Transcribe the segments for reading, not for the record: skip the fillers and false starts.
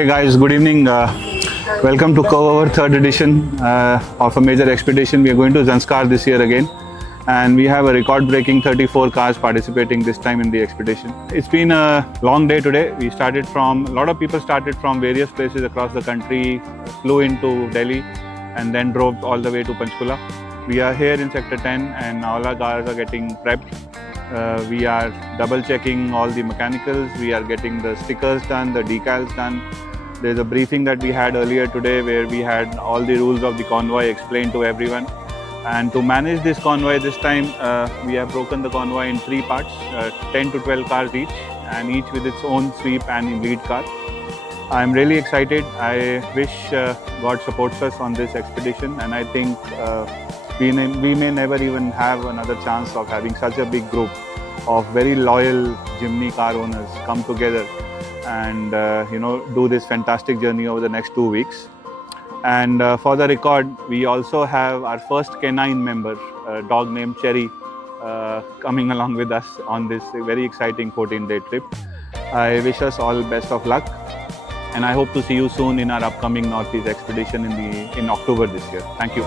Hey guys, good evening. Welcome to CurbOver third edition of a major expedition. We are going to Zanskar this year again, and we have a record-breaking 34 cars participating this time in the expedition. It's been a long day today. A lot of people started from various places across the country, flew into Delhi, and then drove all the way to Panchkula. We are here in Sector 10, and all our cars are getting prepped. We are double checking all the mechanicals. We are getting the stickers done, the decals done. There's a briefing that we had earlier today where we had all the rules of the convoy explained to everyone. And to manage this convoy this time, we have broken the convoy in 3 parts, 10 to 12 cars each, and each with its own sweep and lead car. I'm really excited. I wish God supports us on this expedition, and I think we may never even have another chance of having such a big group of very loyal Jimny car owners come together and do this fantastic journey over the next 2 weeks. And for the record, we also have our first canine member, a dog named Cherry, coming along with us on this very exciting 14-day trip. I wish us all best of luck, and I hope to see you soon in our upcoming Northeast expedition in October this year. Thank you.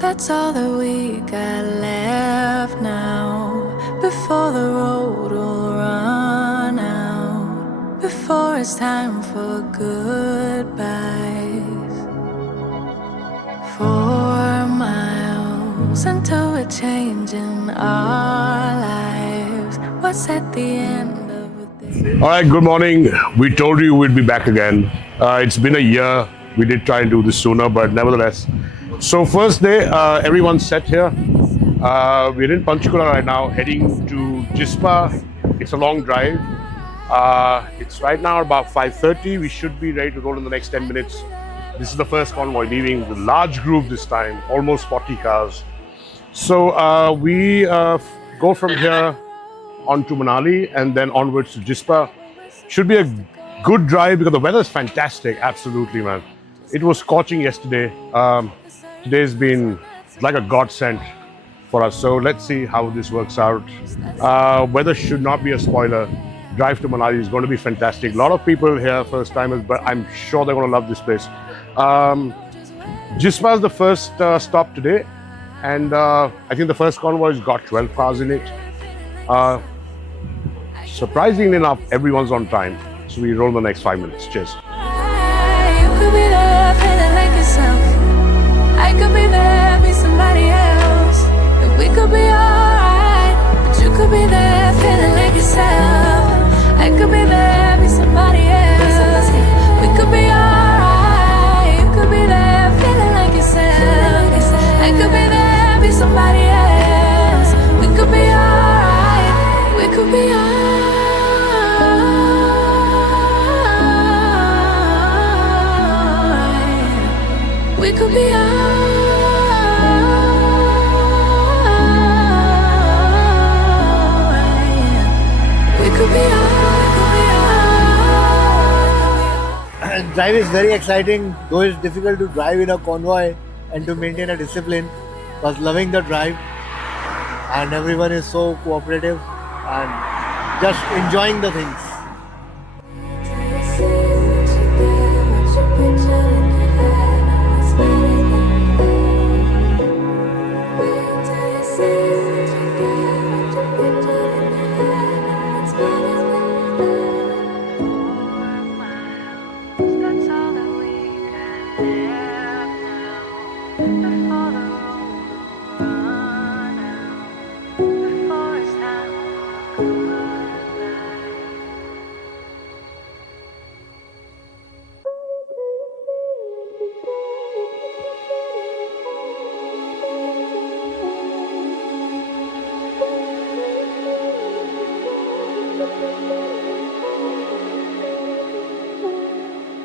That's all that we got left now, before the road will run out, before it's time for goodbyes. 4 miles until we're changing our lives. What's at the end of this? All right, good morning. We told you we'd be back again. It's been a year. We did try and do this sooner, but nevertheless. So first day, everyone's set here. We're in Panchkula right now, heading to Jispa. It's a long drive. It's right now about 5:30. We should be ready to roll in the next 10 minutes. This is the first convoy leaving, the large group this time, almost 40 cars. So we go from here on to Manali and then onwards to Jispa. Should be a good drive because the weather is fantastic. Absolutely, man. It was scorching yesterday. Today's been like a godsend for us. So let's see how this works out. Weather should not be a spoiler. Drive to Manali is going to be fantastic. A lot of people here, first timers, but I'm sure they're going to love this place. Jispa is the first stop today. And I think the first convoy's got 12 cars in it. Surprisingly enough, everyone's on time. So we roll the next 5 minutes. Cheers. I could be there, be somebody else. And we could be alright, but you could be there, feeling like yourself. I could be there, be somebody else. We could be alright, you could be there, feeling like yourself. I could be there, be somebody else. We could be alright, we could be alright. We could be alright. Drive is very exciting, though it's difficult to drive in a convoy and to maintain a discipline. I was loving the drive, and everyone is so cooperative and just enjoying the things.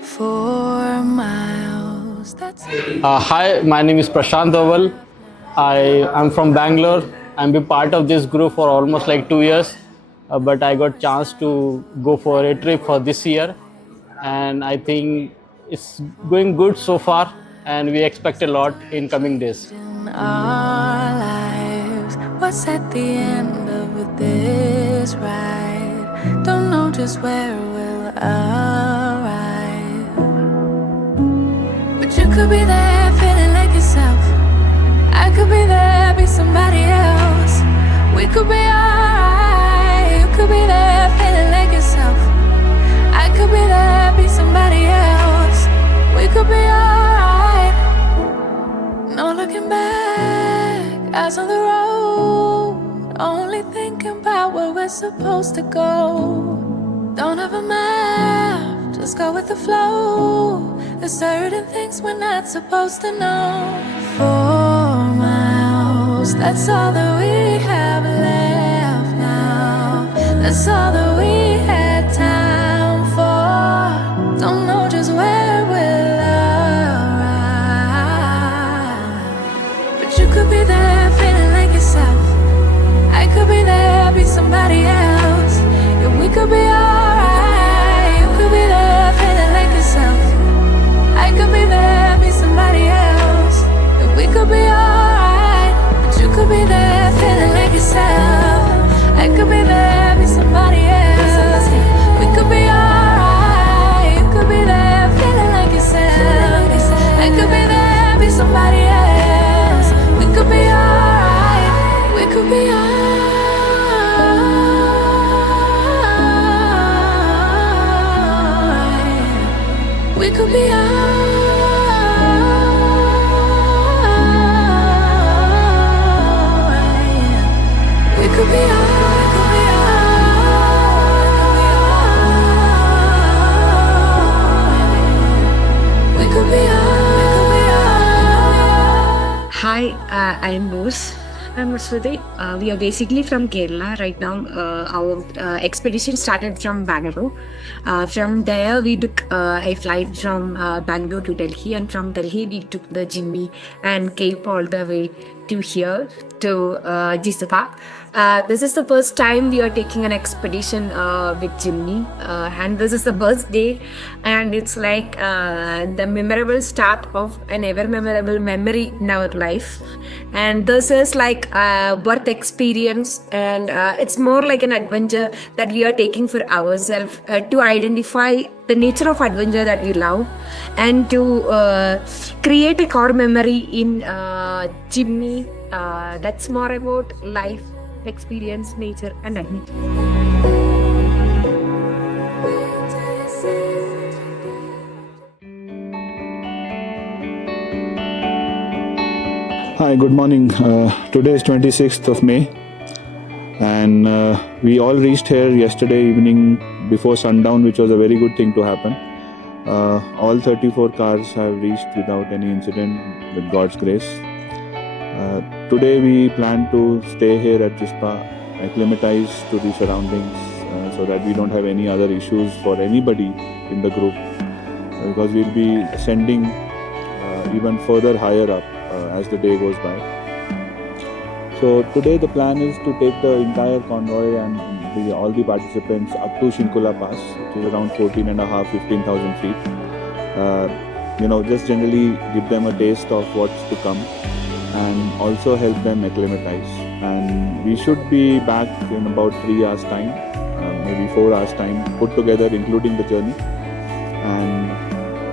4 miles, that's Hi, my name is Prashant Oval. I am from Bangalore. I'm been part of this group for almost like 2 years, but I got chance to go for a trip for this year, and I think it's going good so far, and we expect a lot in coming days. in our lives. What's at the end of this ride? Don't know just where we'll arrive, but you could be there feeling like yourself. I could be there, be somebody else. We could be alright. You could be there feeling like yourself. I could be there, be somebody else. We could be alright. No looking back, eyes on the road. Only thinking about where we're supposed to go. Don't have a map, just go with the flow. There's certain things we're not supposed to know. 4 miles, that's all that we have left now. That's all that we had time for. Don't know just where we'll arrive, but you could be there feeling like yourself. I could be there, be somebody else. Yeah, we could be alright. You could be there feeling like yourself. I could be there, be somebody else. Yeah, we could be alright, but you could be there feeling like yourself. I could be there, be somebody else. We could be alright. You could be there feeling like yourself. I could be there, be somebody else. We could be alright. We could be alright. We could be alright. We could be alright. We could be alright. Hi, I'm Moose. I'm Masudi. We are basically from Kerala right now. Our expedition started from Bangalore. From there, we took a flight from Bangalore to Delhi, and from Delhi, we took the Jimmy and came all the way to here to Jispa. This is the first time we are taking an expedition with Jimmy, and this is the birthday, and it's like the memorable start of an ever memorable memory in our life. And this is like birth experience, and it's more like an adventure that we are taking for ourselves to identify the nature of adventure that we love, and to create a core memory in Jimmy that's more about life experience, nature, and adventure. Hi, good morning. Today is 26th of May, and we all reached here yesterday evening before sundown, which was a very good thing to happen. All 34 cars have reached without any incident with God's grace. Today we plan to stay here at Jispa, acclimatize to the surroundings so that we don't have any other issues for anybody in the group, because we'll be ascending even further higher up as the day goes by. So today the plan is to take the entire convoy and all the participants up to Shinkula Pass, which is around 15,000 feet. Just generally give them a taste of what's to come, and also help them acclimatize. And we should be back in about 3 hours time, maybe 4 hours time put together, including the journey. And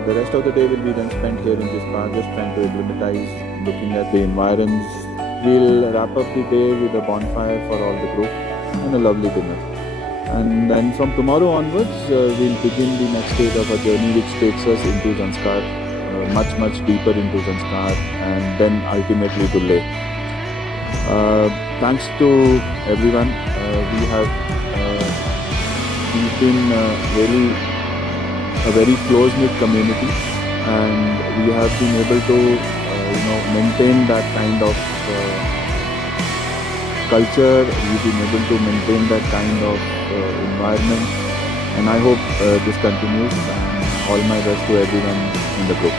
the rest of the day will be then spent here in Jispa, just trying to acclimatize, looking at the environs. We'll wrap up the day with a bonfire for all the group and a lovely dinner. And then from tomorrow onwards, we'll begin the next stage of our journey, which takes us into Zanskar, much deeper into Zanskar, and then ultimately to Leh. Thanks to everyone. We've been really a very close-knit community, and we have been able to maintain that kind of culture. We've been able to maintain that kind of environment, and I hope this continues, and all my best to everyone in the group.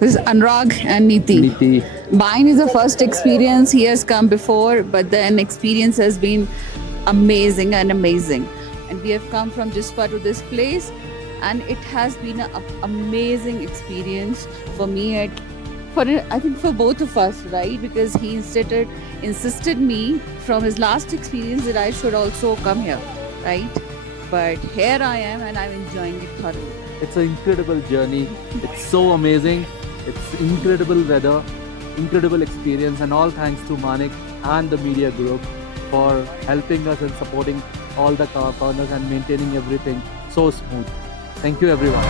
This is Anurag and Niti. Mine is the first experience. He has come before, but then experience has been amazing. And we have come from Jispa to this place, and it has been an amazing experience for me. I think for both of us, right? Because he insisted me from his last experience that I should also come here, right? But here I am, and I'm enjoying it thoroughly. It's an incredible journey. It's so amazing. It's incredible weather, incredible experience, and all thanks to Manik and the media group for helping us and supporting all the corners and maintaining everything so smooth. Thank you, everyone.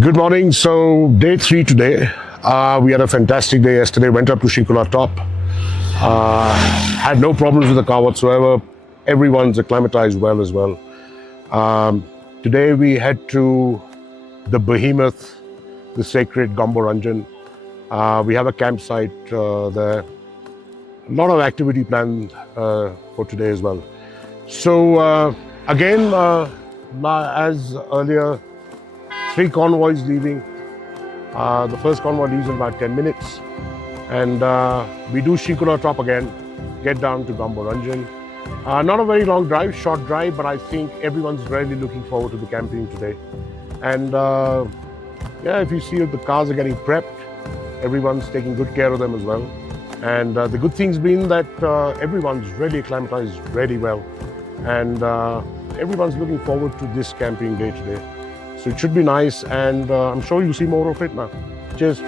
Good morning. So day 3 today. We had a fantastic day yesterday. Went up to Shinkula top. Had no problems with the car whatsoever. everyone's acclimatized well as well. Today we head to the behemoth, the sacred Gonbo Rangjon. We have a campsite there. A lot of activity planned for today as well. So again, as earlier, 3 convoys leaving. The first convoy leaves in about 10 minutes. And we do Shinkula top again, get down to Gonbo Rangjon. Not a very long drive, short drive, but I think everyone's really looking forward to the camping today. And yeah, if you see the cars are getting prepped, everyone's taking good care of them as well. And the good thing's been that everyone's really acclimatized really well. And everyone's looking forward to this camping day today. So it should be nice, and I'm sure you'll see more of it now. Cheers.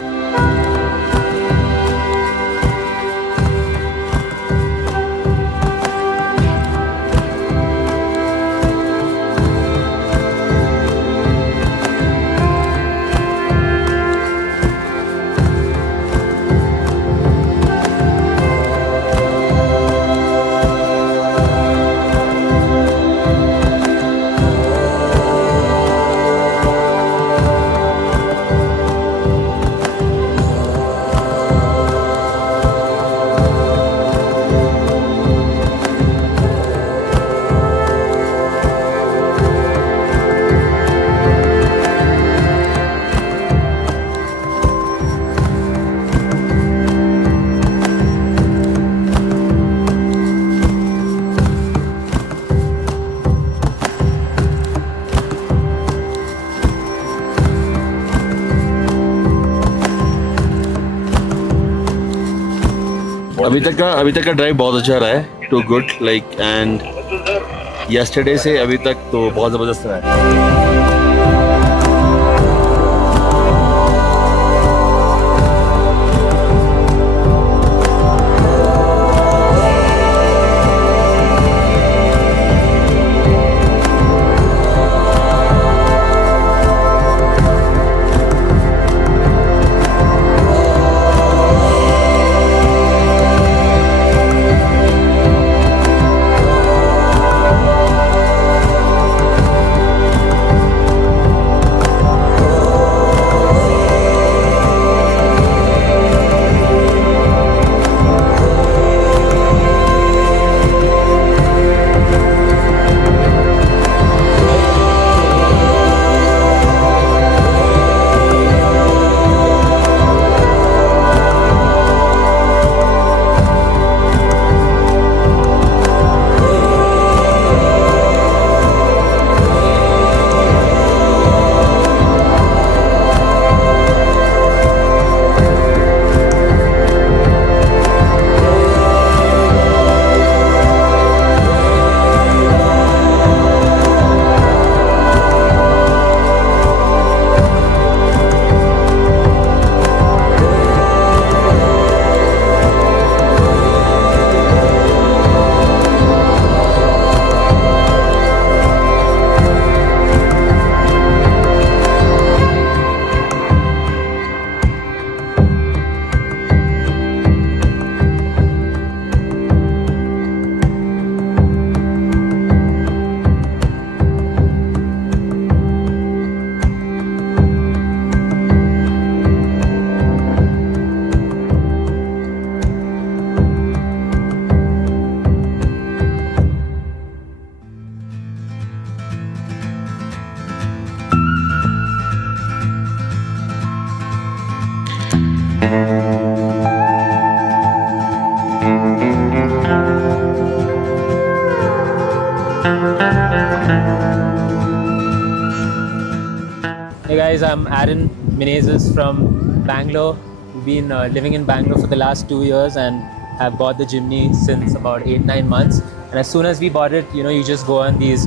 अभी तक का drive बहुत अच्छा रहा है, too good like, and yesterday से अभी तक तो बहुत ज़बरदस्त रहा है। Hey guys, I'm Aaron Menezes from Bangalore. We've been living in Bangalore for the last 2 years and have bought the Jimny since about 8-9 months. And as soon as we bought it, you just go on these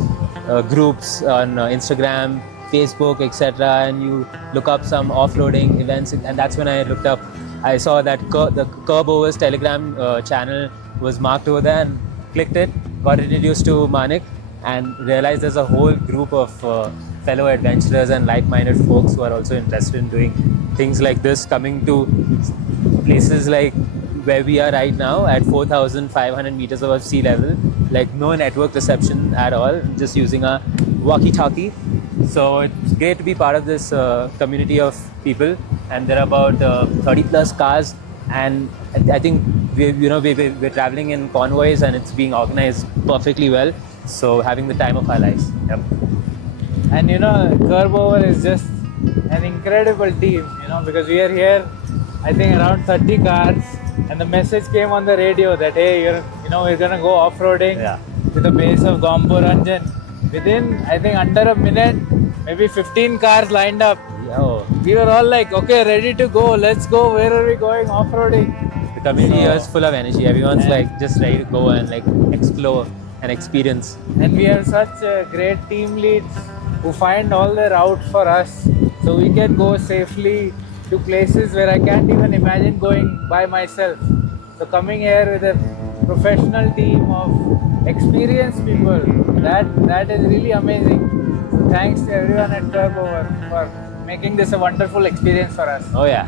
groups on Instagram, Facebook, etc. and you look up some off-roading events. And that's when I looked up, I saw that the CurbOver's Telegram channel was marked over there and clicked it, got introduced to Manik and realized there's a whole group of fellow adventurers and like-minded folks who are also interested in doing things like this, coming to places like where we are right now at 4,500 meters above sea level, like no network reception at all, just using a walkie-talkie. So it's great to be part of this community of people, and there are about 30 plus cars, and I think we're traveling in convoys, and it's being organized perfectly well. So having the time of our lives. Yep. And CurbOver is just an incredible team, because we are here, I think around 30 cars, and the message came on the radio that, hey, we're gonna go off-roading to the base of Gonbo Rangjon. Within, I think under a minute, maybe 15 cars lined up. Yo. We were all like, okay, ready to go, let's go, where are we going off-roading? The community here is full of energy. Everyone's like just ready to go and like explore and experience. And we have such great team leads who find all the routes for us, so we can go safely to places where I can't even imagine going by myself. So coming here with a professional team of experienced people, that is really amazing. So thanks to everyone at CurbOver for making this a wonderful experience for us. Oh yeah.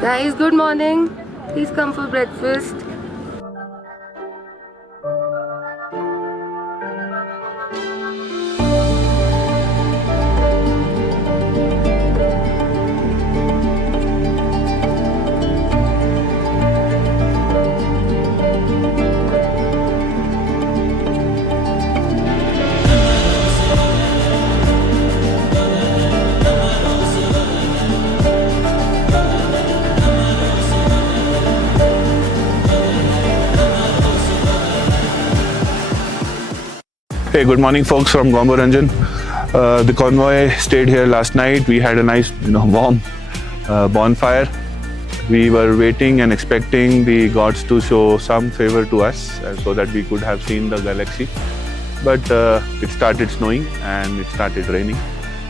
Guys, good morning. Please come for breakfast. Hey, good morning, folks from Gonbo Rangjon. The convoy stayed here last night. We had a nice, warm bonfire. We were waiting and expecting the gods to show some favor to us so that we could have seen the galaxy. But it started snowing and it started raining.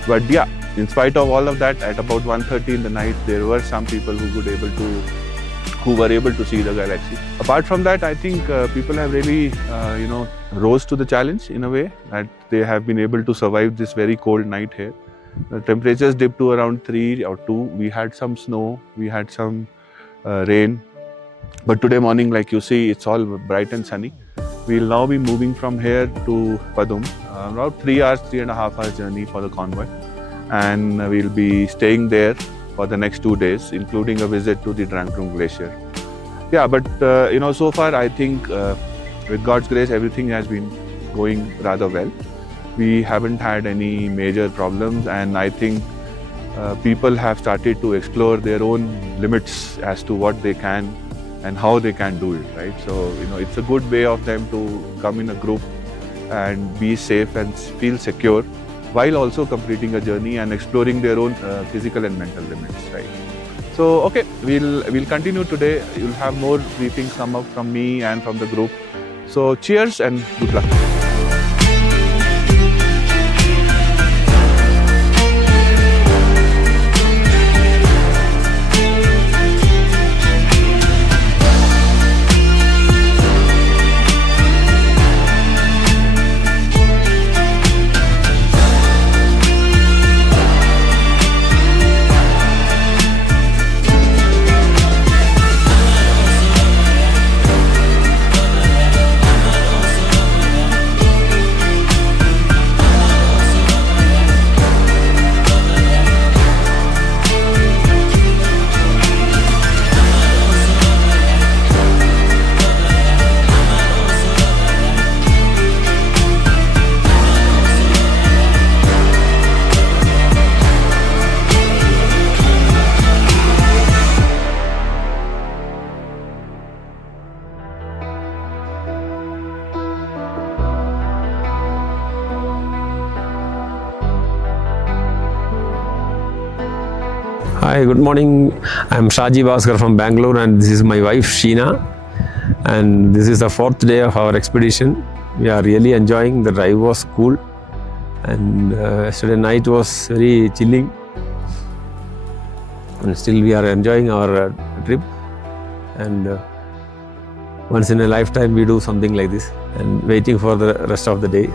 But yeah, in spite of all of that, at about 1:30 in the night, there were some people who were able to see the galaxy. Apart from that, I think people have really, rose to the challenge in a way that they have been able to survive this very cold night here. The temperatures dipped to around 3 or 2. We had some snow, we had some rain. But today morning, like you see, it's all bright and sunny. We'll now be moving from here to Padum, about 3.5 hours journey for the convoy. And we'll be staying there for the next 2 days, including a visit to the Rangjon glacier. Yeah, but so far I think with God's grace, everything has been going rather well. We haven't had any major problems, and I think people have started to explore their own limits as to what they can and how they can do it, right? So, it's a good way of them to come in a group and be safe and feel secure while also completing a journey and exploring their own physical and mental limits, right? So, okay, we'll continue today. You'll have more briefings come up from me and from the group. So, cheers and good luck. Hi, good morning. I'm Shaji Bhaskar from Bangalore, and this is my wife Sheena. And this is the 4th day of our expedition. We are really enjoying. The drive was cool, and yesterday night was very chilling. And still we are enjoying our trip. And once in a lifetime we do something like this, and waiting for the rest of the day.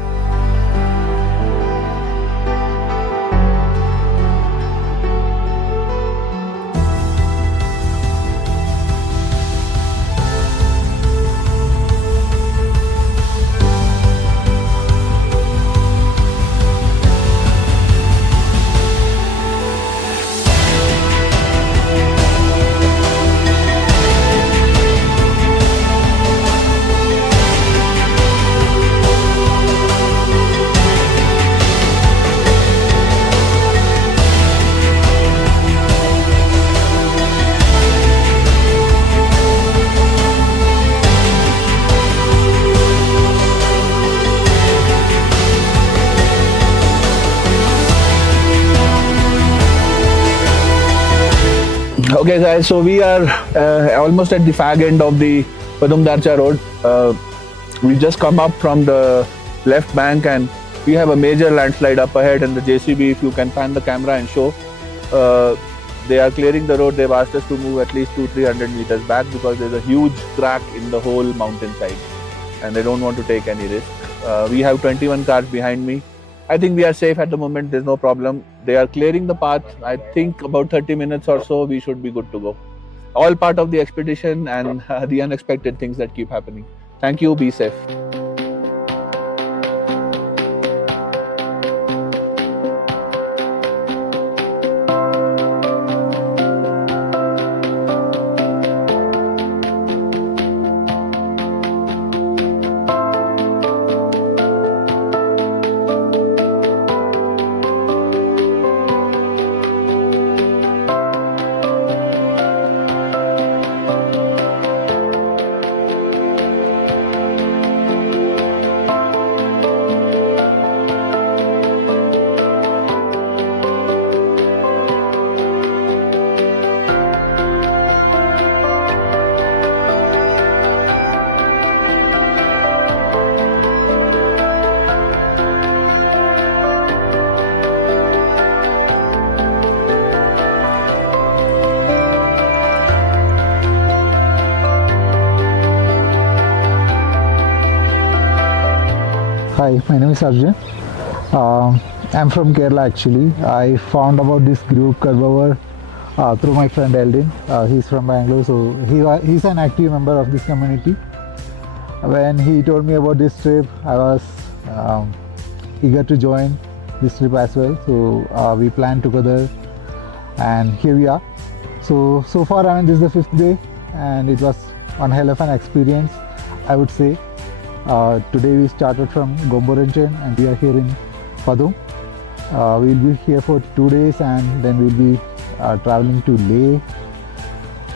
Okay guys, so we are almost at the fag end of the Padum road. We just come up from the left bank and we have a major landslide up ahead, and the JCB, if you can pan the camera and show, they are clearing the road. They've asked us to move at least 200-300 meters back because there's a huge crack in the whole mountainside and they don't want to take any risk. We have 21 cars behind me. I think we are safe at the moment. There's no problem. They are clearing the path. I think about 30 minutes or so we should be good to go. All part of the expedition and the unexpected things that keep happening. Thank you. Be safe. Hi, my name is Arjun. I'm from Kerala actually. I found about this group CurbOver through my friend Eldin. He's from Bangalore, so he's an active member of this community. When he told me about this trip, I was eager to join this trip as well. So we planned together, and here we are. So far, this is the 5th day, and it was one hell of an experience, I would say. Today we started from Gonbo Rangjon and we are here in Padum. We'll be here for 2 days and then we'll be traveling to Leh.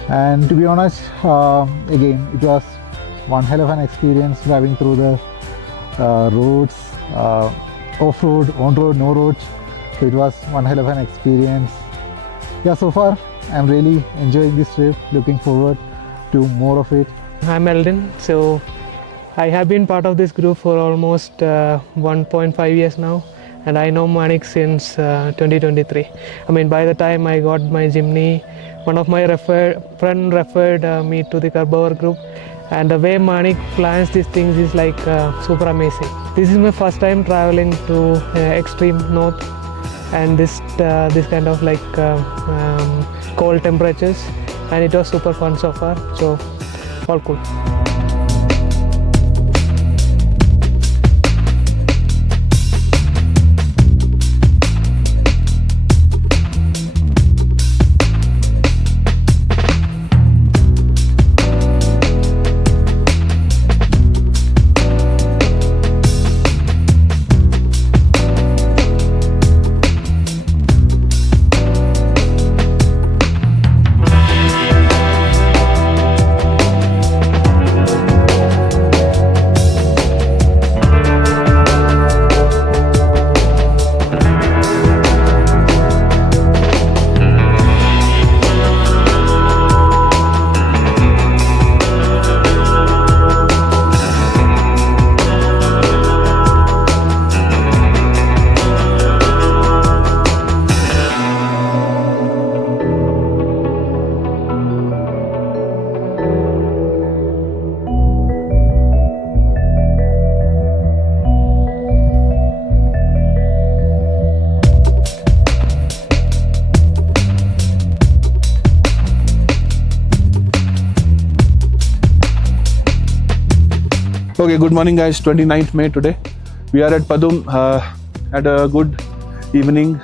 And to be honest, again, it was one hell of an experience driving through the roads. off-road, on-road, no roads. So it was one hell of an experience. Yeah, so far I'm really enjoying this trip. Looking forward to more of it. I'm Eldon. So I have been part of this group for almost 1.5 years now, and I know Manik since 2023. I mean, by the time I got my Jimny, one of my friend referred me to the CurbOver group, and the way Manik plans these things is like super amazing. This is my first time traveling to extreme north, and this kind of like cold temperatures, and it was super fun so far. So all cool. Okay, good morning guys, 29th May today. We are at Padum, had a good evening,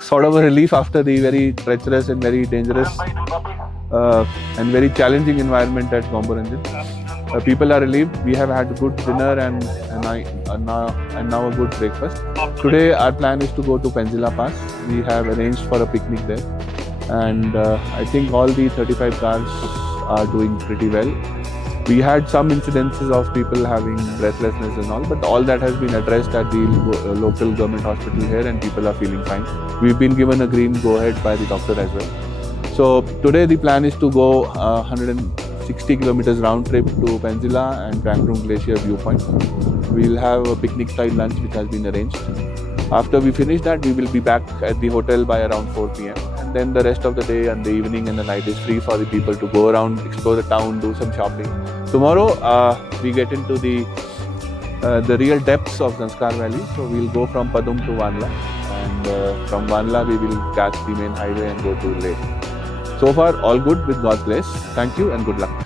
sort of a relief after the very treacherous and very dangerous and very challenging environment at Gonbo Rangjon. People are relieved. We have had a good dinner and now a good breakfast. Today our plan is to go to Penzila Pass. We have arranged for a picnic there, and I think all the 35 cars are doing pretty well. We had some incidences of people having breathlessness and all, but all that has been addressed at the local government hospital here, and people are feeling fine. We've been given a green go-ahead by the doctor as well. So today the plan is to go 160 kilometers round trip to Penzila and Rangjon Glacier viewpoint. We'll have a picnic-style lunch which has been arranged. After we finish that, we will be back at the hotel by around 4 p.m. And then the rest of the day and the evening and the night is free for the people to go around, explore the town, do some shopping. Tomorrow, we get into the real depths of Zanskar Valley. So we'll go from Padum to Vanla, and from Vanla we will catch the main highway and go to Leh. So far, all good with God's grace. Thank you and good luck.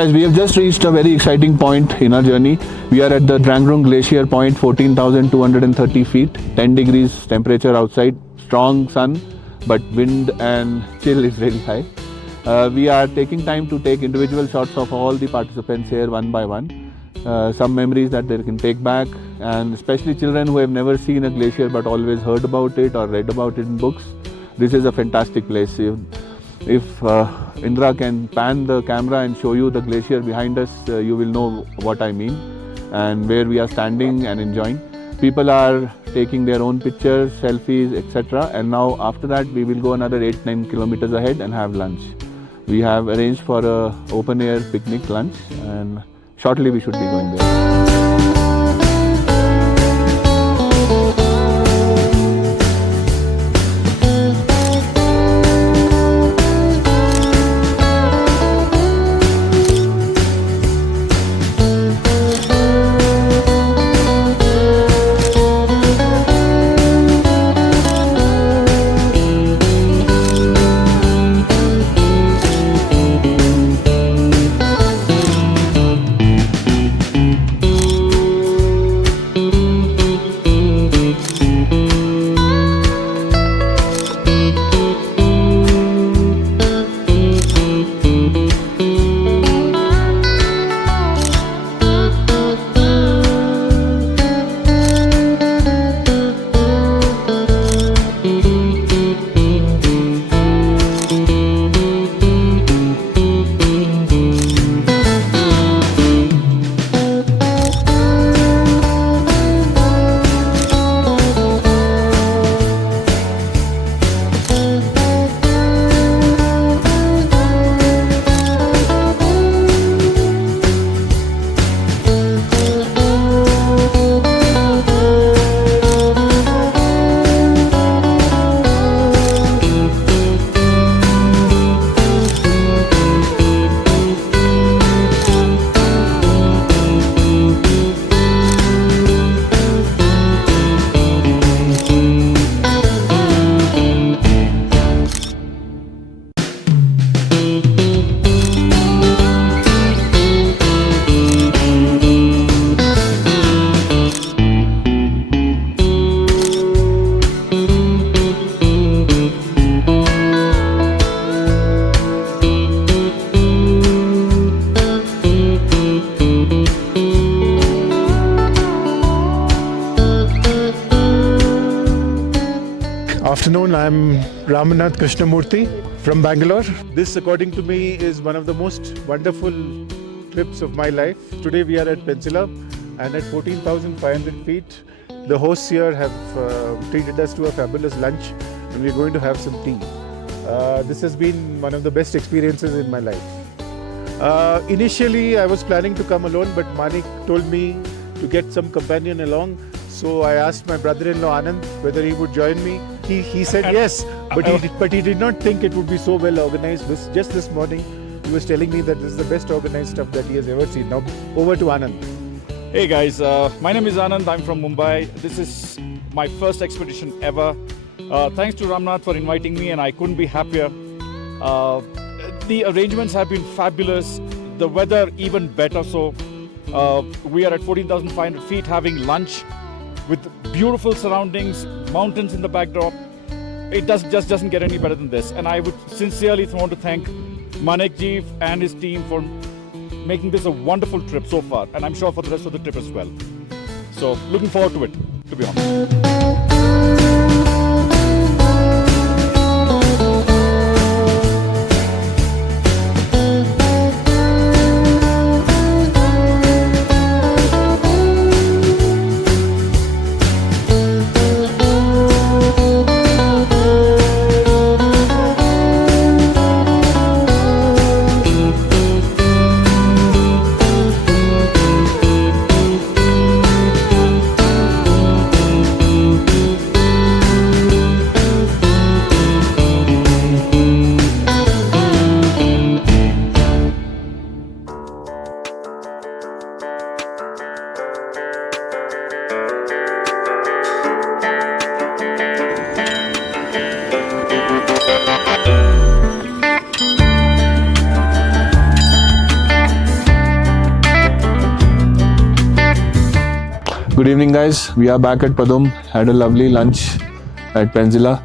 guys, we have just reached a very exciting point in our journey. We are at the Rangjon Glacier point, 14,230 feet, 10 degrees temperature outside, strong sun, but wind and chill is really high. We are taking time to take individual shots of all the participants here one by one. Some memories that they can take back, and especially children who have never seen a glacier but always heard about it or read about it in books. This is a fantastic place. If Indra can pan the camera and show you the glacier behind us, you will know what I mean and where we are standing and enjoying. People are taking their own pictures, selfies, etc. And now after that we will go another 8-9 kilometers ahead and have lunch. We have arranged for a open air picnic lunch, and shortly we should be going there. Afternoon, I'm Ramanath Krishnamurthy from Bangalore. This, according to me, is one of the most wonderful trips of my life. Today we are at Penzila, and at 14,500 feet, the hosts here have treated us to a fabulous lunch, and we're going to have some tea. This has been one of the best experiences in my life. Initially, I was planning to come alone, but Manik told me to get some companion along. So I asked my brother-in-law Anand whether he would join me. He said yes, but he did not think it would be so well organized. Just this morning, he was telling me that this is the best organized stuff that he has ever seen. Now, over to Anand. Hey guys, my name is Anand. I'm from Mumbai. This is my first expedition ever. Thanks to Ramnath for inviting me, and I couldn't be happier. The arrangements have been fabulous. The weather even better. So we are at 14,500 feet having lunch with beautiful surroundings, mountains in the backdrop. It just doesn't get any better than this. And I would sincerely want to thank Manik ji and his team for making this a wonderful trip so far, and I'm sure for the rest of the trip as well. So looking forward to it, to be honest. Good evening, guys. We are back at Padum. Had a lovely lunch at Penzila,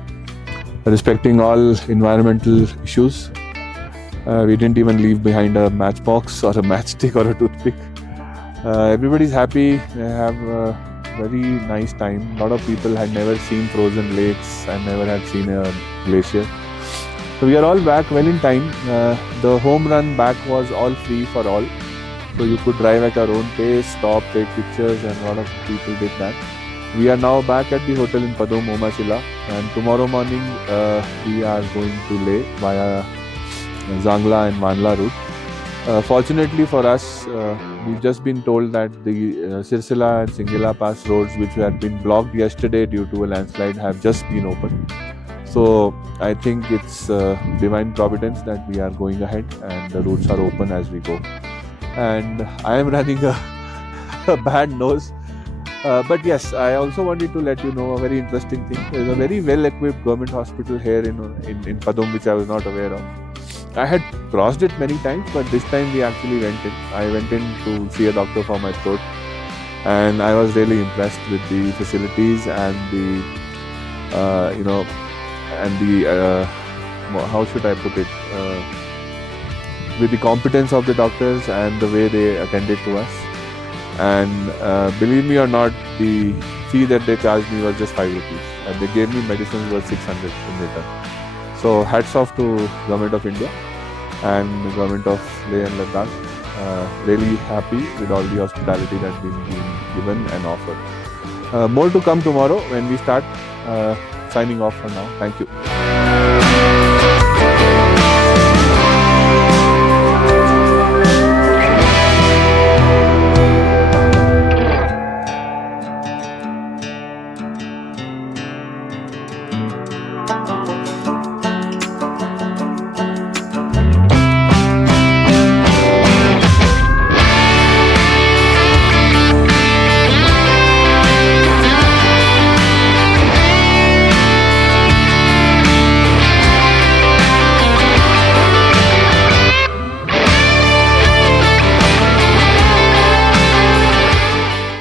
respecting all environmental issues. We didn't even leave behind a matchbox or a matchstick or a toothpick. Everybody's happy. They have a very nice time. A lot of people had never seen frozen lakes and never had seen a glacier. So we are all back well in time. The home run back was all free for all. So you could drive at your own pace, stop, take pictures, and a lot of people did that. We are now back at the hotel in Padum, Omashila, and tomorrow morning we are going to Leh via Zangla and Manla route. Fortunately for us, we've just been told that the Sirsila and Shinkula Pass roads, which had been blocked yesterday due to a landslide, have just been opened. So I think it's divine providence that we are going ahead and the routes are open as we go. And I am running a bad nose. But yes, I also wanted to let you know a very interesting thing. There is a very well-equipped government hospital here in Padum, which I was not aware of. I had crossed it many times, but this time we actually went in. I went in to see a doctor for my throat, and I was really impressed with the facilities and the, how should I put it? With the competence of the doctors and the way they attended to us. And believe me or not, the fee that they charged me was just 5 rupees, and they gave me medicines worth 600 in return. So hats off to Government of India and the Government of Leh and Ladakh. Really happy with all the hospitality that's been given and offered. More to come tomorrow when we start. Signing off for now. Thank you.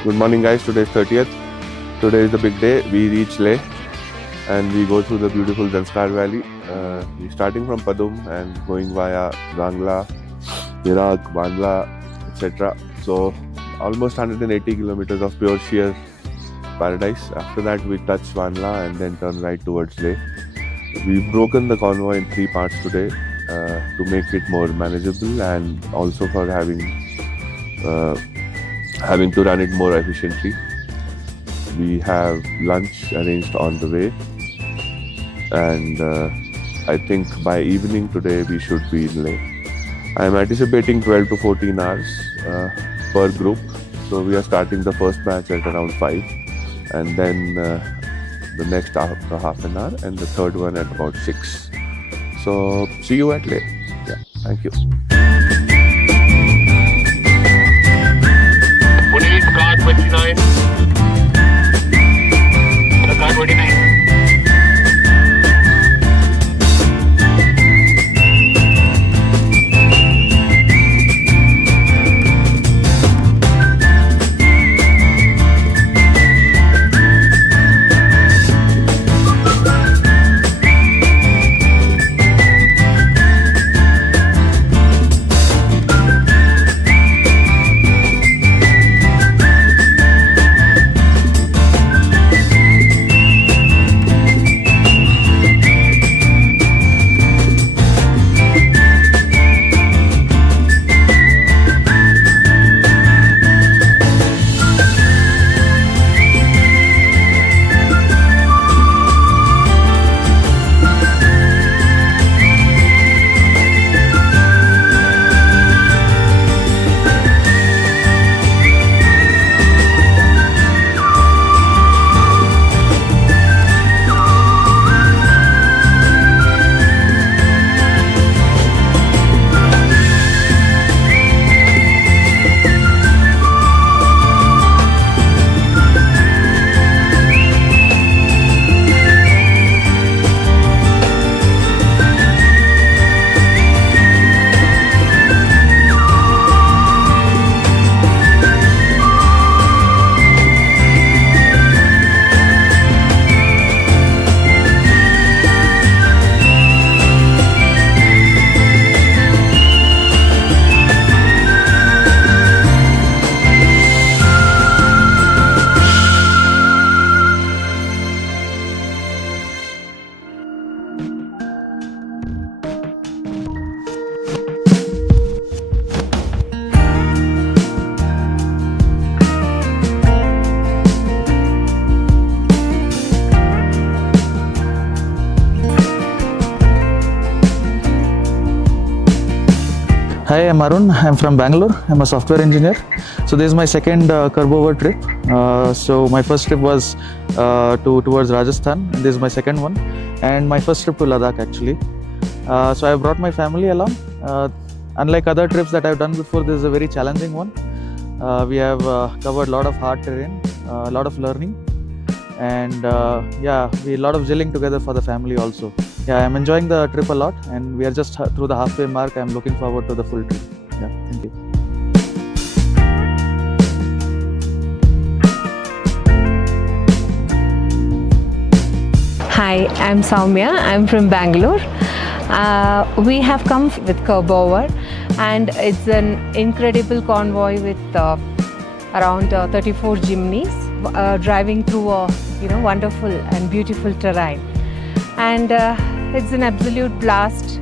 Good morning, guys. Today is 30th. Today is the big day. We reach Leh and we go through the beautiful Zanskar valley. We're starting from Padum and going via Zangla, Iraq, Bandla, etc. So almost 180 kilometers of pure sheer paradise. After that we touch Bandla and then turn right towards Leh. We've broken the convoy in 3 parts today to make it more manageable and also for having to run it more efficiently. We have lunch arranged on the way, and I think by evening today we should be in Leh. I am anticipating 12 to 14 hours per group, so we are starting the first batch at around 5 and then the next after half an hour and the third one at about 6. So see you at Leh. Yeah, thank you. Car 29. The car 29. Hi, I'm Arun. I'm from Bangalore. I'm a software engineer. So this is my second CurbOver trip. So my first trip was towards Rajasthan, and this is my second one, and my first trip to Ladakh actually. So I brought my family along. Unlike other trips that I've done before, this is a very challenging one. We have covered a lot of hard terrain, a lot of learning, and yeah, a lot of gelling together for the family also. Yeah, I'm enjoying the trip a lot, and we are just through the halfway mark. I'm looking forward to the full trip. Yeah, thank you. Hi, I'm Soumya. I'm from Bangalore. We have come with CurbOver, and it's an incredible convoy with around 34 Jimneys driving through a wonderful and beautiful terrain. And it's an absolute blast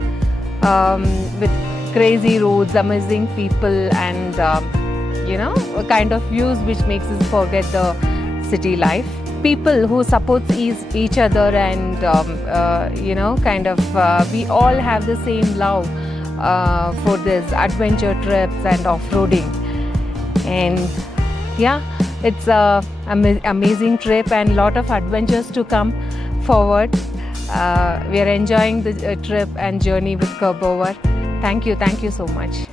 with crazy roads, amazing people, and a kind of views which makes us forget the city life. People who supports each other, and we all have the same love for this adventure trips and off-roading. And yeah, it's a amazing trip and lot of adventures to come forward. We are enjoying the trip and journey with CurbOver. Thank you so much.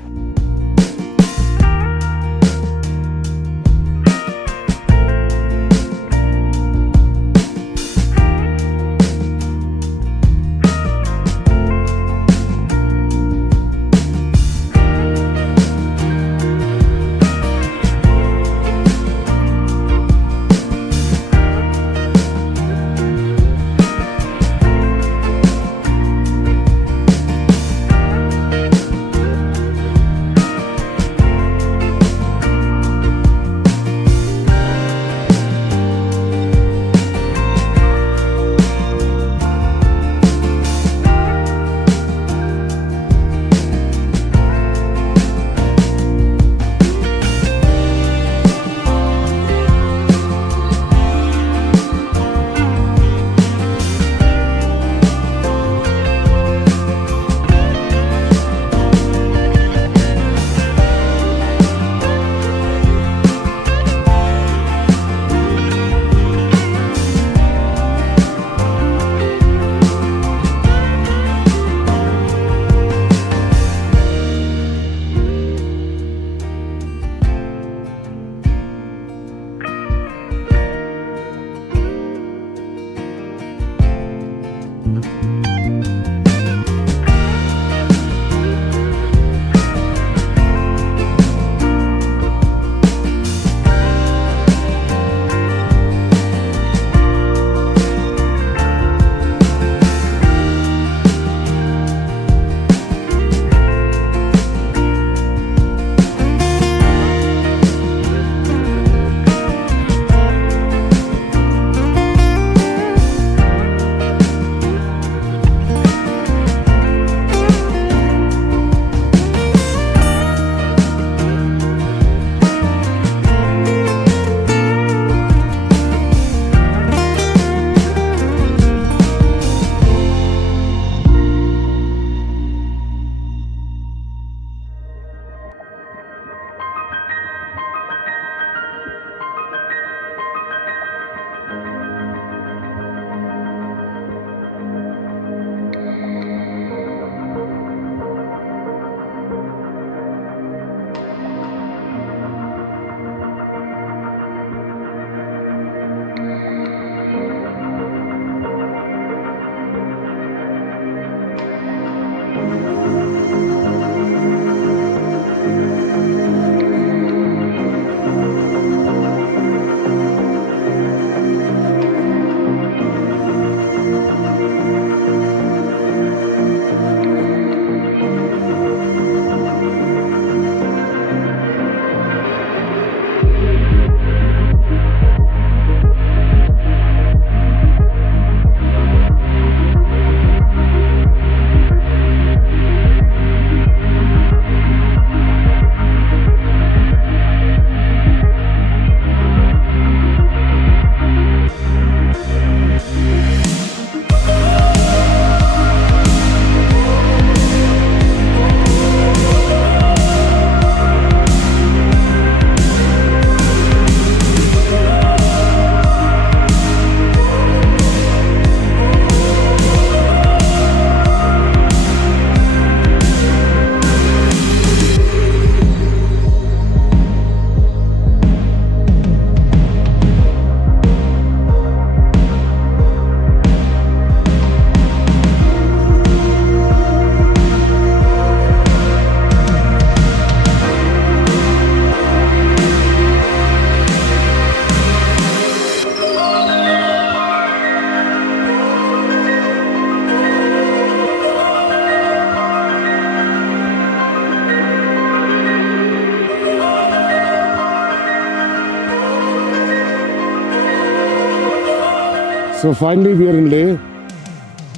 So finally we are in Leh.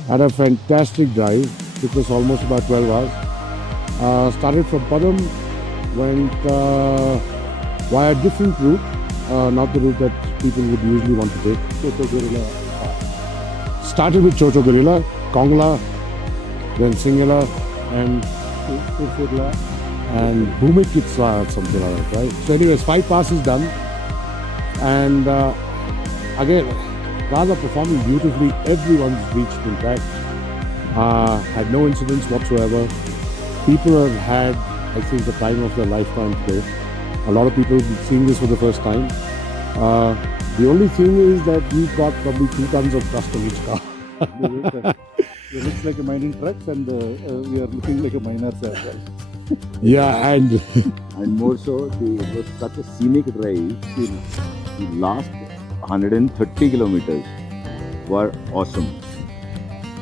Had a fantastic drive. Took us almost about 12 hours. Started from Padum, went via a different route, not the route that people would usually want to take. Started with Chocho Gorilla, Kongla, then Singhala and Bhumik Kitswa or something like that, right? So anyways, 5 passes done. And again, cars are performing beautifully. Everyone's reached impact. Had no incidents whatsoever. People have had, I think, the time of their lifetime today. A lot of people seeing this for the first time. The only thing is that we've got probably 2 tons of dust on each car. It looks like a mining trucks, and we are looking like a miners as well. Yeah, and more so, it was such a scenic drive. The last 130 kilometers were awesome.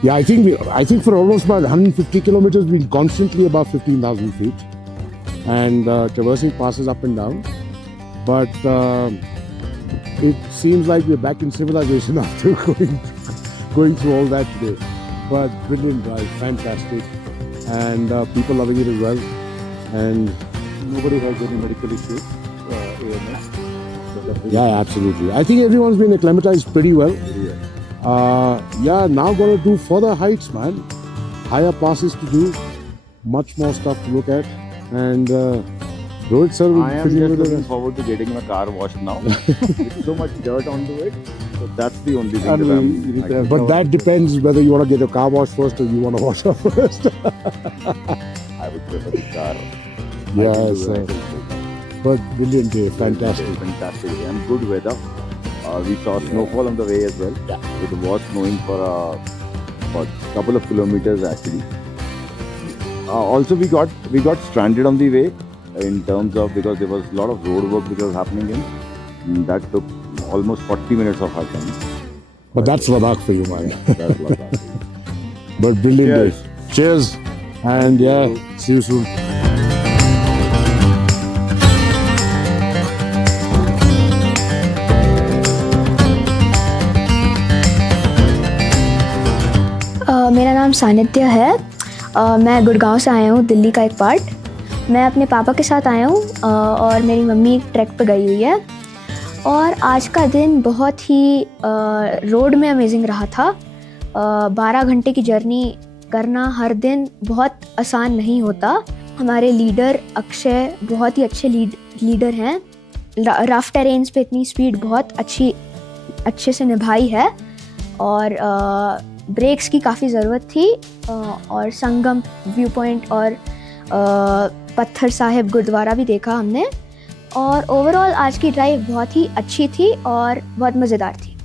Yeah, I think for almost about 150 kilometers, we've been constantly above 15,000 feet and traversing passes up and down. But it seems like we're back in civilization after going through all that today. But brilliant drive, fantastic, and people loving it as well. And nobody has any medical issues, AMS. So yeah, absolutely. I think everyone's been acclimatized pretty well. Yeah, now gonna do further heights, man. Higher passes to do, much more stuff to look at, and Rohit sir will I am just looking forward to getting my car washed now. With so much dirt onto it, so that's the only thing that but that depends whether you want to get your car washed first or you want to wash up first. I would prefer the car. Yes, but brilliant day, fantastic. Fantastic day and good weather. We saw snowfall on the way as well. Yeah. It was snowing for a couple of kilometers actually. Also, we got stranded on the way in terms of, because there was a lot of road work which was happening in. That took almost 40 minutes of our time. But that's Ladakh for you, man. That's Ladakh. But brilliant day. Cheers. And yeah, see you soon. मेरा नाम सानिध्य है। मैं गुड़गांव से आया हूँ, दिल्ली का एक पार्ट। मैं अपने पापा के साथ आया हूँ और मेरी मम्मी ट्रैक पे गई हुई है। और आज का दिन बहुत ही रोड में अमेजिंग रहा था। 12 घंटे की जर्नी करना हर दिन बहुत आसान नहीं होता। हमारे लीडर अक्षय बहुत ही अच्छे लीडर हैं। रफ टेरेन्स पे इतनी स्पीड बहुत अच्छे से निभाई है और ब्रेक्स की काफ़ी ज़रूरत थी। और संगम व्यू पॉइंट और पत्थर साहिब गुरुद्वारा भी देखा हमने। और ओवरऑल आज की ड्राइव बहुत ही अच्छी थी और बहुत मज़ेदार थी।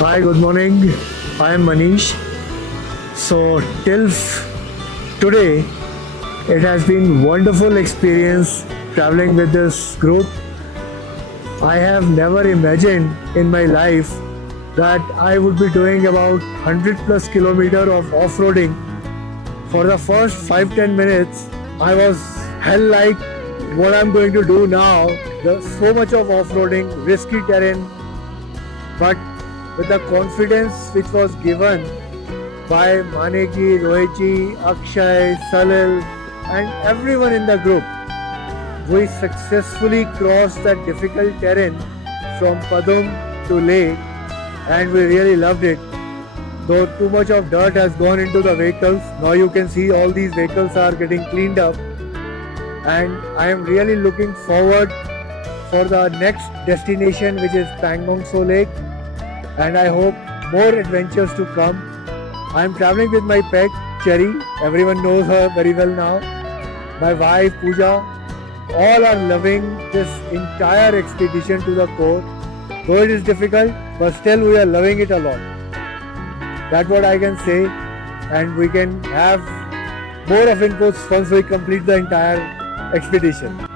Hi, good morning. I am Manish. So till today, it has been wonderful experience traveling with this group. I have never imagined in my life that I would be doing about 100+ kilometers of off-roading. For the first 5-10 minutes, I was hell like what I'm going to do now. There's so much of off-roading, risky terrain, but with the confidence which was given by Maneki, Rohitji, Akshay, Salil and everyone in the group, we successfully crossed that difficult terrain from Padum to Leh and we really loved it. Though too much of dirt has gone into the vehicles, now you can see all these vehicles are getting cleaned up and I am really looking forward for the next destination, which is Pangong So Lake. And I hope more adventures to come. I am traveling with my pet Cherry. Everyone knows her very well now. My wife Pooja all are loving this entire expedition to the core. Though it is difficult, but still we are loving it a lot. That's what I can say, and we can have more of inputs once we complete the entire expedition.